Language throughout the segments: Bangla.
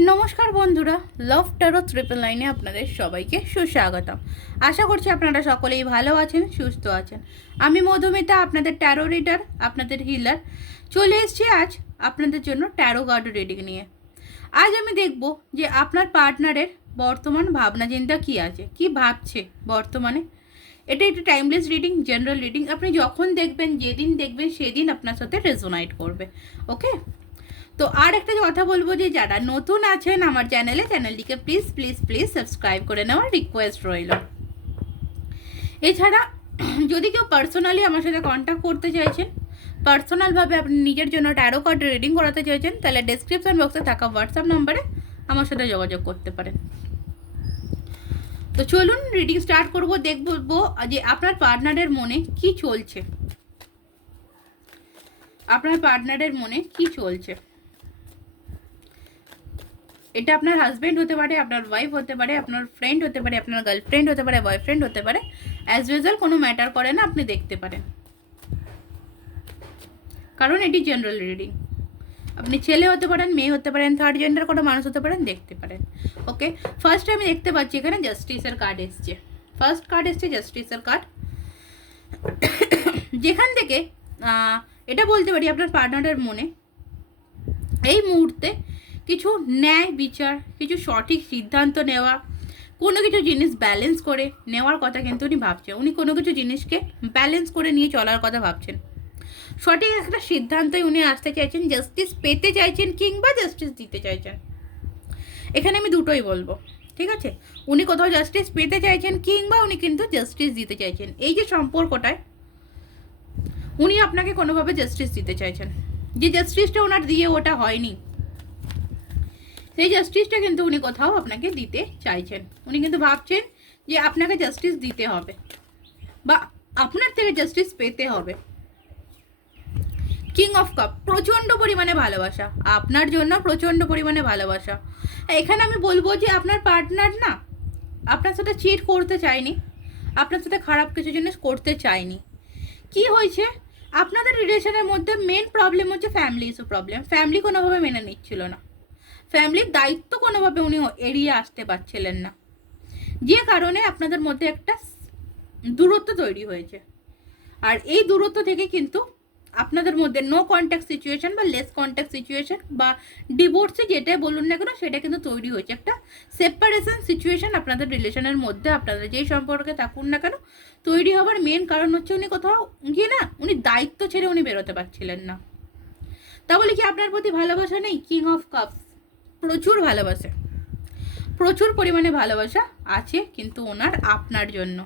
নমস্কার বন্ধুরা লাভ টারো ট্রিপল লাইনে আপনাদের সবাইকে সুস্বাগতম। আশা করছি আপনারা সকলেই ভালো আছেন, সুস্থ আছেন। আমি মধুমিতা, আপনাদের ট্যারো রিডার আপনাদের হিলার চলে এসেছি আজ আপনাদের জন্য ট্যারো কার্ড রিডিং নিয়ে। আজ আমি দেখব যে আপনার পার্টনারের বর্তমান ভাবনা চিন্তা কী আছে, কি ভাবছে বর্তমানে। এটা একটা টাইমলেস রিডিং জেনারেল রিডিং আপনি যখন দেখবেন, যেদিন দেখবেন, সেদিন আপনার সাথে রেজোনাইট করবে ওকে তো আর একটা কথা বলব যে যারা নতুন আছেন আমার চ্যানেলে, চ্যানেলটিকে প্লিজ প্লিজ প্লিজ সাবস্ক্রাইব করে নেওয়ার রিকোয়েস্ট রইল। এছাড়া, যদি কেউ পার্সোনালি আমার সাথে কন্ট্যাক্ট করতে চাইছেন পার্সোনালভাবে আপনি নিজের জন্য ট্যারো কার্ড রিডিং করাতে চাইছেন, তাহলে ডেসক্রিপশন বক্সে থাকা হোয়াটসঅ্যাপ নম্বরে আমার সাথে যোগাযোগ করতে পারেন। তো চলুন রিডিং স্টার্ট করব, দেখব যে আপনার পার্টনারের মনে কি চলছে। আপনার পার্টনারের মনে কি চলছে? এটা আপনার হাজবেন্ড হতে পারে, আপনার ওয়াইফ হতে পারে, আপনার ফ্রেন্ড হতে পারে, আপনার গার্লফ্রেন্ড হতে পারে বয়ফ্রেন্ড হতে পারে অ্যাজ ইউজুয়াল কোনো ম্যাটার করে না, আপনি দেখতে পারেন। কারণ এটি জেনারেল রিডিং আপনি ছেলে হতে পারেন, মেয়ে হতে পারেন থার্ড জেন্ডার কোনো মানুষ হতে পারেন, দেখতে পারেন। ওকে ফার্স্ট আমি দেখতে পাচ্ছি এখানে জাস্টিসের কার্ড এসছে। ফার্স্ট কার্ড এসছে জাস্টিসের কার্ড যেখান থেকে এটা বলতে পারি আপনার পার্টনারের মনে। এই মুহূর্তে কিছু ন্যায় বিচার, কিছু সঠিক সিদ্ধান্ত নেওয়া, কোনো কিছু জিনিস ব্যালেন্স করে নেওয়ার কথা কিন্তু উনি ভাবছেন। উনি কোনো কিছু জিনিসকে ব্যালেন্স করে নিয়ে চলার কথা ভাবছেন। সঠিক একটা সিদ্ধান্তই উনি আসতে চাইছেন জাস্টিস পেতে চাইছেন কিংবা জাস্টিস দিতে চাইছেন। এখানে আমি দুটোই বলব, ঠিক আছে? উনি কোথাও জাস্টিস পেতে চাইছেন কিংবা উনি কিন্তু জাস্টিস দিতে চাইছেন। এই যে সম্পর্কটায়, উনি আপনাকে কোনোভাবে জাস্টিস দিতে চাইছেন। যে জাস্টিসটা ওনার দিয়ে ওটা হয়নি সেই জাস্টিসটা কিন্তু উনি কোথাও আপনাকে দিতে চাইছেন। উনি কিন্তু ভাবছেন যে আপনাকে জাস্টিস দিতে হবে বা আপনার থেকে জাস্টিস পেতে হবে। কিং অফ কাপ প্রচণ্ড পরিমাণে ভালোবাসা। আপনার জন্য প্রচণ্ড পরিমাণে ভালোবাসা। এখানে আমি বলব যে আপনার পার্টনার না আপনার সাথে চিট করতে চায়নি, আপনার সাথে খারাপ কিছু জিনিস করতে চায়নি। কি হয়েছে? আপনাদের রিলেশনের মধ্যে মেন প্রবলেম হচ্ছে ফ্যামিলি ইস্যু প্রবলেম ফ্যামিলি কোনোভাবে মেনে নিচ্ছিল না। ফ্যামিলির দায়িত্ব কোনোভাবে উনি এড়িয়ে আসতে পারছিলেন না। যে কারণে আপনাদের মধ্যে একটা দূরত্ব তৈরি হয়েছে। আর এই দূরত্ব থেকে কিন্তু আপনাদের মধ্যে নো কন্ট্যাক্ট সিচুয়েশন বা লেস কন্ট্যাক্ট সিচুয়েশন বা ডিভোর্সে যেটাই বলুন না কেন, সেটা কিন্তু তৈরি হয়েছে। একটা সেপারেশন সিচুয়েশন আপনাদের রিলেশনের মধ্যে, আপনাদের যেই সম্পর্কে থাকুন না কেন, তৈরি হবার মেন কারণ হচ্ছে উনি কোথাও গিয়ে না, উনি দায়িত্ব ছেড়ে উনি বেরোতে পারছিলেন না। তাহলে কি আপনার প্রতি ভালোবাসা নেই? কিং অফ কাপস প্রচুর ভালোবাসে। প্রচুর পরিমাণে ভালোবাসা আছে কিন্তু ওনার আপনার জন্য।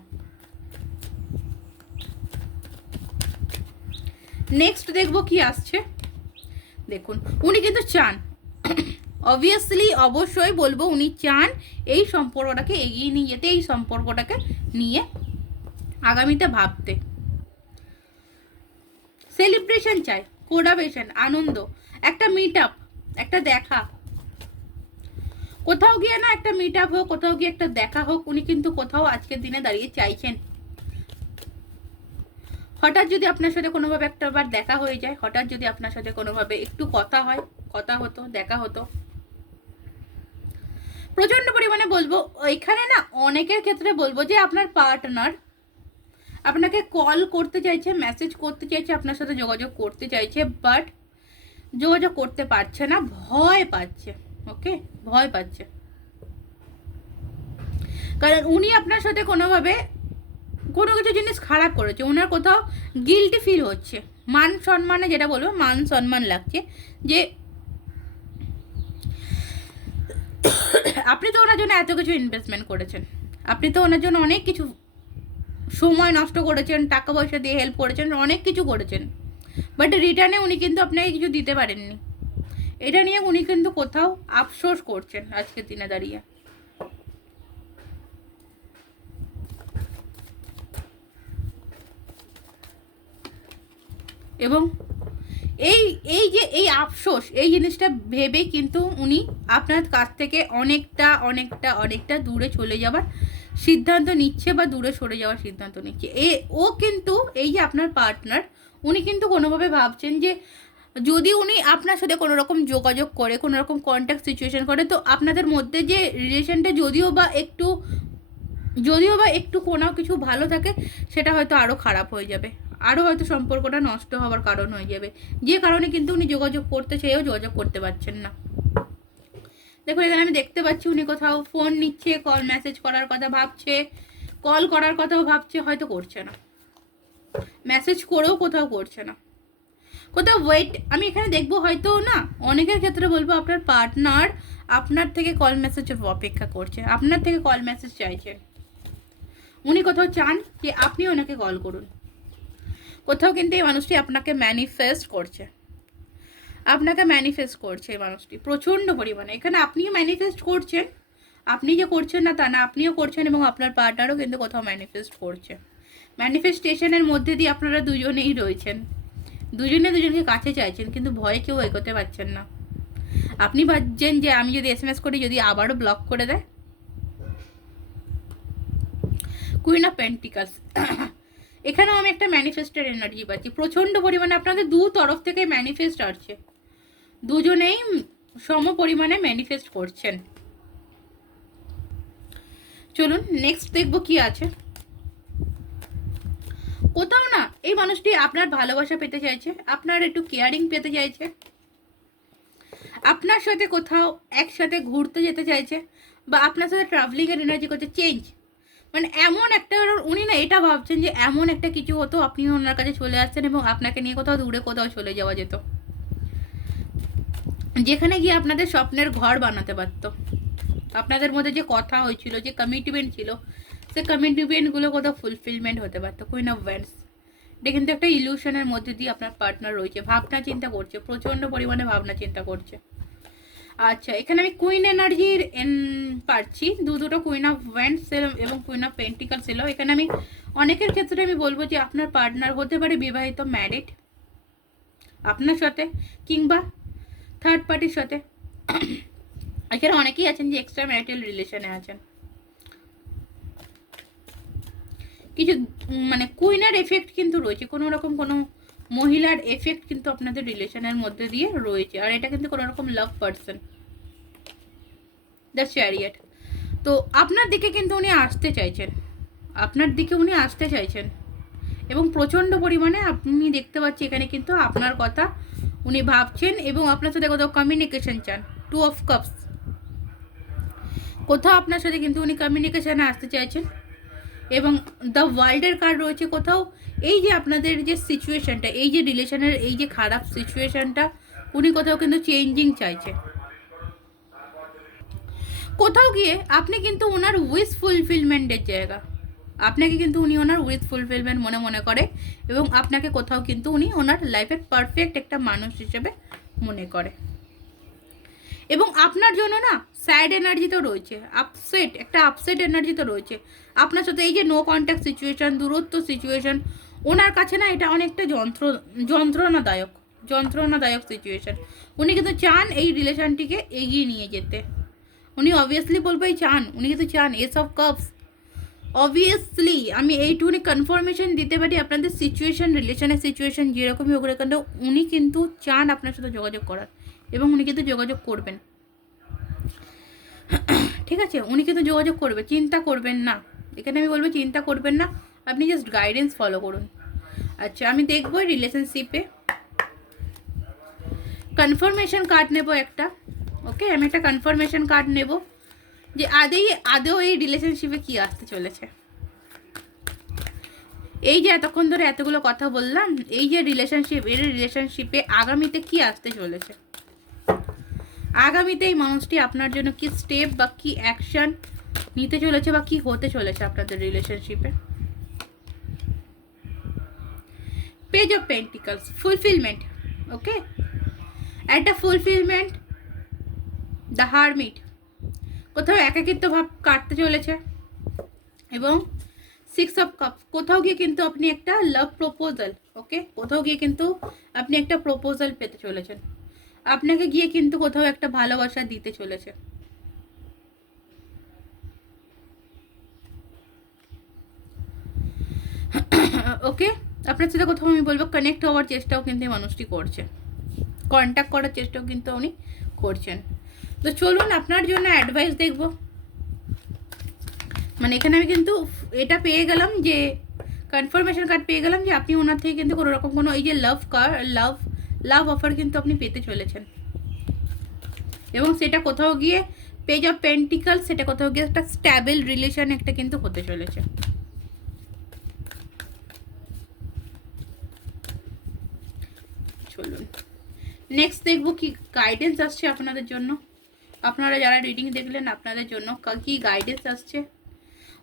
নেক্সট দেখব কি আসছে। দেখুন, উনি কিন্তু চান। অবভিয়াসলি অবশ্যই বলব উনি চান এই সম্পর্কটাকে এগিয়ে নিয়ে যেতে, এই সম্পর্কটাকে নিয়ে আগামীতে ভাবতে। সেলিব্রেশন চাই কোডাবেশন আনন্দ, একটা মিট আপ একটা দেখা কোথাও গিয়ে না একটা মিট আপ হোক, কোথাও গিয়ে একটা দেখা হোক, উনি কিন্তু কোথাও আজকের দিনে দাঁড়িয়ে চাইছেন। হঠাৎ যদি আপনার সাথে কোনোভাবে একটা বার দেখা হয়ে যায়, হঠাৎ যদি আপনার সাথে কোনোভাবে একটু কথা হয়, কথা হতো, দেখা হতো। প্রচণ্ড পরিমাণে বলব এখানে না অনেকের ক্ষেত্রে বলব যে আপনার পার্টনার আপনাকে কল করতে চাইছে মেসেজ করতে চাইছে, আপনার সাথে যোগাযোগ করতে চাইছে বাট যোগাযোগ করতে পারছে না, ভয় পাচ্ছে। ওকে? ভয় পাচ্ছে। কারণ উনি আপনার সাথে কোনোভাবে কোনো কিছু জিনিস খারাপ করেছে। ওনার কোথাও গিলটি ফিল হচ্ছে। মান সম্মানে যেটা বলব, মান সম্মান লাগছে যে আপনি তো ওনার জন্য এত কিছু ইনভেস্টমেন্ট করেছেন। আপনি তো ওনার জন্য অনেক কিছু সময় নষ্ট করেছেন, টাকা পয়সা দিয়ে হেল্প করেছেন, অনেক কিছু করেছেন। বাট রিটার্নে উনি কিন্তু আপনাকে কিছু দিতে পারেননি। এটা নিয়ে উনি কিন্তু কোথাও আফসোস করছেন আজকের দিনে দাঁড়িয়ে। এবং এই এই যে, এই আফসোস, এই জিনিসটা ভেবে কিন্তু উনি আপনার কাছ থেকে অনেকটা অনেকটা অনেকটা দূরে চলে যাবার সিদ্ধান্ত নিচ্ছে বা দূরে সরে যাওয়ার সিদ্ধান্ত নিচ্ছে। এ, ও কিন্তু, এই যে আপনার পার্টনার উনি কিন্তু কোনোভাবে ভাবছেন যে যদি উনি আপনার সাথে কোনো রকম যোগাযোগ করে কোনো রকম কন্ট্যাক্ট সিচুয়েশন করে, তো আপনাদের মধ্যে যে রিলেশনটা যদিও বা একটু, যদিও বা একটু কোনো কিছু ভালো থাকে, সেটা হয়তো আরও খারাপ হয়ে যাবে। আরও হয়তো সম্পর্কটা নষ্ট হওয়ার কারণ হয়ে যাবে। যে কারণে কিন্তু উনি যোগাযোগ করতে চেয়েও যোগাযোগ করতে পারছেন না। দেখুন, এখানে আমি দেখতে পাচ্ছি উনি কোথাও ফোন নিচ্ছে কল মেসেজ করার কথা ভাবছে কল করার কথাও ভাবছে, হয়তো করছে না। মেসেজ করেও কোথাও করছে না। কোথাও ওয়েট আমি এখানে দেখব হয়তো না, অনেকের ক্ষেত্রে বলব আপনার পার্টনার আপনার থেকে কল মেসেজ অপেক্ষা করছে, আপনার থেকে কল মেসেজ চাইছেন উনি কোথাও চান যে আপনি ওনাকে কল করুন। কোথাও কিন্তু এই মানুষটি আপনাকে ম্যানিফেস্ট করছে। আপনাকে ম্যানিফেস্ট করছে এই মানুষটি, প্রচণ্ড পরিমাণে। এখানে আপনিও ম্যানিফেস্ট করছেন, আপনি যে করছেন না তা না, আপনিও করছেন এবং আপনার পার্টনারও কিন্তু কোথাও ম্যানিফেস্ট করছে। ম্যানিফেস্টেশনের মধ্যে দিয়ে আপনারা দুজনেই রয়েছেন। দুজনে দুজনকে কাছে চাইছেন, কিন্তু ভয়ে কেউ এগোতে পারছেন না। আপনি ভাবছেন যে আমি যদি এস এম এস করি, যদি আবারও ব্লক করে দেয়? কুইন অফ পেন্টিকালস এখানেও আমি একটা ম্যানিফেস্টের এনার্জি পাচ্ছি। প্রচণ্ড পরিমাণে আপনাদের দু তরফ থেকে ম্যানিফেস্ট আসছে। দুজনেই সম পরিমাণে ম্যানিফেস্ট করছেন। চলুন নেক্সট দেখব কি আছে। কোথাও এই মানুষটি আপনার ভালোবাসা পেতে চাইছে, আপনার একটু কেয়ারিং পেতে চাইছে, আপনার সাথে কোথাও একসাথে ঘুরতে যেতে চাইছে, বা আপনার সাথে ট্রাভেলিংয়ের এনার্জি করছে চেঞ্জ মানে এমন একটা উনি না এটা ভাবছেন যে এমন একটা কিছু হতো, আপনি ওনার কাছে চলে আসছেন এবং আপনাকে নিয়ে কোথাও দূরে কোথাও চলে যাওয়া যেত। যেখানে গিয়ে আপনাদের স্বপ্নের ঘর বানাতে পারতো। আপনাদের মধ্যে যে কথা হয়েছিল, যে কমিটমেন্ট ছিল, সে কমিটমেন্টগুলো কোথাও ফুলফিলমেন্ট হতে পারতো। কুইন অফ ওয়ান্স এটা কিন্তু একটা ইলিউশনের মধ্যে দিয়ে আপনার পার্টনার রয়েছে। ভাবনা চিন্তা করছে, প্রচণ্ড পরিমাণে ভাবনা চিন্তা করছে। আচ্ছা এখানে আমি কুইন এনার্জির এন পাচ্ছি দু দুটো কুইন অফ ওয়ান্স এবং কুইন অফ পেন্টিকাল ছিল এখানে আমি অনেকের ক্ষেত্রে আমি বলব যে আপনার পার্টনার হতে পারে বিবাহিত ম্যারিড আপনার সাথে কিংবা থার্ড পার্টির সাথে। এখানে অনেকেই আছেন যে এক্সট্রা ম্যারিটাল রিলেশনে আছেন। কিছু মানে কুইনের এফেক্ট কিন্তু রয়েছে। কোনো রকম কোনো মহিলার এফেক্ট কিন্তু আপনাদের রিলেশনের মধ্যে দিয়ে রয়েছে। আর এটা কিন্তু কোনো রকম লাভ পার্সন দ্য চ্যারিয়েট তো আপনার দিকে কিন্তু উনি আসতে চাইছেন। আপনার দিকে উনি আসতে চাইছেন। এবং প্রচণ্ড পরিমাণে আপনি দেখতে পাচ্ছি এখানে কিন্তু আপনার কথা উনি ভাবছেন এবং আপনার সাথে কোথাও কমিউনিকেশন চান। টু অফ কাপস কোথাও আপনার সাথে কিন্তু উনি কমিউনিকেশানে আসতে চাইছেন। এবং দ্য ওয়ার্ল্ডের কার্ড রয়েছে কোথাও? এই যে আপনাদের যে সিচুয়েশনটা এই যে রিলেশনের এই যে খারাপ সিচুয়েশনটা উনি কোথাও কিন্তু চেঞ্জিং চাইছে। কোথাও গিয়ে আপনি কিন্তু ওনার উইস ফুলফিলমেন্টের জায়গা। আপনাকে কিন্তু উনি ওনার উইথ ফুলফিলমেন্ট মনে মনে করে এবং আপনাকে কোথাও কিন্তু উনি ওনার লাইফের পারফেক্ট একটা মানুষ হিসেবে মনে করে। এবং আপনার জন্য না স্যাড এনার্জি তো রয়েছে। আপসেট একটা আপসেট এনার্জি তো রয়েছে। আপনার সাথে এই যে নো কন্ট্যাক্ট সিচুয়েশন দূরত্ব সিচুয়েশন ওনার কাছে না এটা অনেকটা যন্ত্র, যন্ত্রণাদায়ক যন্ত্রণাদায়ক সিচুয়েশন উনি কিন্তু চান এই রিলেশনটিকে এগিয়ে নিয়ে যেতে। উনি অবভিয়াসলি বলবেই চান। উনি কিন্তু চান এস অফ কাপস অবভিয়াসলি আমি এইটুকুনি কনফার্মেশন দিতে পারি আপনাদের সিচুয়েশন রিলেশনের সিচুয়েশন যেরকমই হোক না উনি কিন্তু চান আপনার সাথে যোগাযোগ করার এবং উনি কিন্তু যোগাযোগ করবেন। ঠিক আছে? উনি কিন্তু যোগাযোগ করবে, চিন্তা করবেন না। এখানে আমি বলব চিন্তা করবেন না, আপনি জাস্ট গাইডেন্স ফলো করুন। আচ্ছা আমি দেখব রিলেশনশিপে কনফার্মেশন কার্ড নেব একটা ওকে আমি একটা কনফার্মেশন কার্ড নেব যে আদেই, আদেও এই রিলেশনশিপে কি আসতে চলেছে। এই যে এতক্ষণ ধরে এতগুলো কথা বললাম, এই যে রিলেশনশিপ এর রিলেশনশিপে আগামীতে কি আসতে চলেছে? আগামীতে এই মানুষটি আপনার জন্য কি স্টেপ বা কি অ্যাকশন নিতে চলেছে বা কি হতে চলেছে আপনাদের রিলেশনশিপে page of pentacles fulfilment okay একটা ফুলফিলমেন্ট দ্য হারমিট কোথাও একাকিত্ব ভাব কাটতে চলেছে এবং সিক্স অফ কাপ কোথাও গিয়ে কিন্তু আপনি একটা লাভ প্রপোজাল ওকে কোথাও গিয়ে কিন্তু আপনি একটা প্রপোজাল পেতে চলেছেন। আপনাকে গিয়ে কিন্তু কোথাও একটা ভালোবাসা দিতে চলেছে। ওকে? আপনার সাথে কোথাও আমি বলব কানেক্ট হওয়ার চেষ্টাও কিন্তু মানুষটি করছে। কন্ট্যাক্ট করার চেষ্টাও কিন্তু উনি করছেন। তো চলুন, আপনার জন্য অ্যাডভাইস দেখব। মানে এখানে আমি কিন্তু এটা পেয়ে গেলাম যে কনফার্মেশন কার্ড পেয়ে গেলাম যে আপনি ওনার থেকে কিন্তু কোনো রকম কোনো এই যে লাভ কার লাভ লাভ অফার কিন্তু আপনি পেতে চলেছেন। এবং সেটা কোথাও গিয়ে পেজ অফ পেন্টিকাল সেটা কোথাও গিয়ে একটা স্ট্যাবেল রিলেশন একটা কিন্তু হতে চলেছে। চলুন। নেক্সট দেখব কি গাইডেন্স আসছে আপনাদের জন্য। আপনারা যারা রিডিং দেখলেন, আপনাদের জন্য কা- গাইডেন্স আসছে?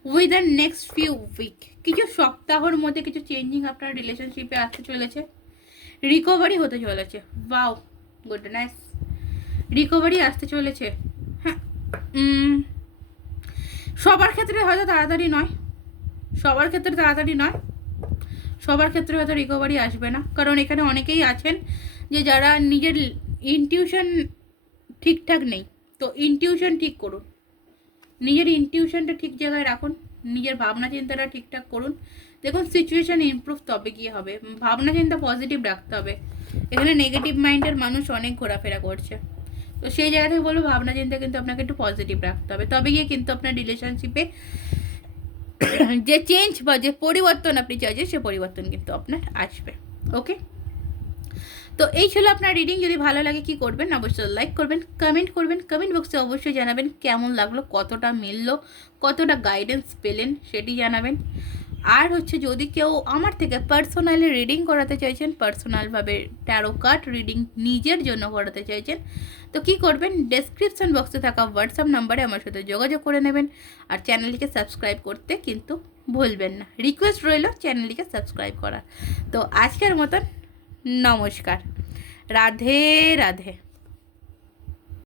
With the next few week কিছু সপ্তাহর মধ্যে কিছু চেঞ্জিং আপনার রিলেশনশিপে আসতে চলেছে। রিকভারি হতে চলেছে। বাও গুড নাইস রিকভারি আসতে চলেছে। হ্যাঁ সবার ক্ষেত্রে হয়তো তাড়াতাড়ি নয়। সবার ক্ষেত্রে তাড়াতাড়ি নয়। সবার ক্ষেত্রে হয়তো রিকভারি আসবে না। কারণ এখানে অনেকেই আছেন যে যারা নিজের ইনটিউশন ঠিকঠাক নেই, তো ইনটিউশন ঠিক করুন। নিজের ইনটিউশনটা ঠিক জায়গায় রাখুন। নিজের ভাবনা চিন্তাটা ঠিকঠাক করুন। দেখুন সিচুয়েশান ইমপ্রুভ তবে গিয়ে হবে। ভাবনা চিন্তা পজিটিভ রাখতে হবে। এখানে নেগেটিভ মাইন্ডের মানুষ অনেক ঘোরাফেরা করছে। তো সেই জায়গা থেকে বলব, ভাবনা চিন্তা কিন্তু আপনাকে একটু পজিটিভ রাখতে হবে। তবে গিয়ে কিন্তু আপনার রিলেশনশিপে যে চেঞ্জ বা যে পরিবর্তন আপনি চাইছেন, সে পরিবর্তন কিন্তু আপনার আসবে। ওকে তো এই ছিল আপনার রিডিং যদি ভালো লাগে, কি করবেন? অবশ্যই লাইক করবেন কমেন্ট করবেন। কমেন্ট বক্সে অবশ্যই জানাবেন কেমন লাগল, কতটা মিললো, কতটা গাইডেন্স পেলেন, সেটি জানাবেন। আর হচ্ছে যদি কেউ আমার থেকে পার্সোনালি রিডিং করাতে চাইছেন পার্সোনালভাবে ট্যারো কার্ড রিডিং নিজের জন্য করাতে চাইছেন, তো কি করবেন? ডেসক্রিপশন বক্সে থাকা হোয়াটসঅ্যাপ নাম্বারে আমার সাথে যোগাযোগ করে নেবেন। আর চ্যানেলটিকে সাবস্ক্রাইব করতে কিন্তু ভুলবেন না। রিকোয়েস্ট রইল চ্যানেলটিকে সাবস্ক্রাইব করা। তো আজকের মতন নমস্কার। রাধে রাধে।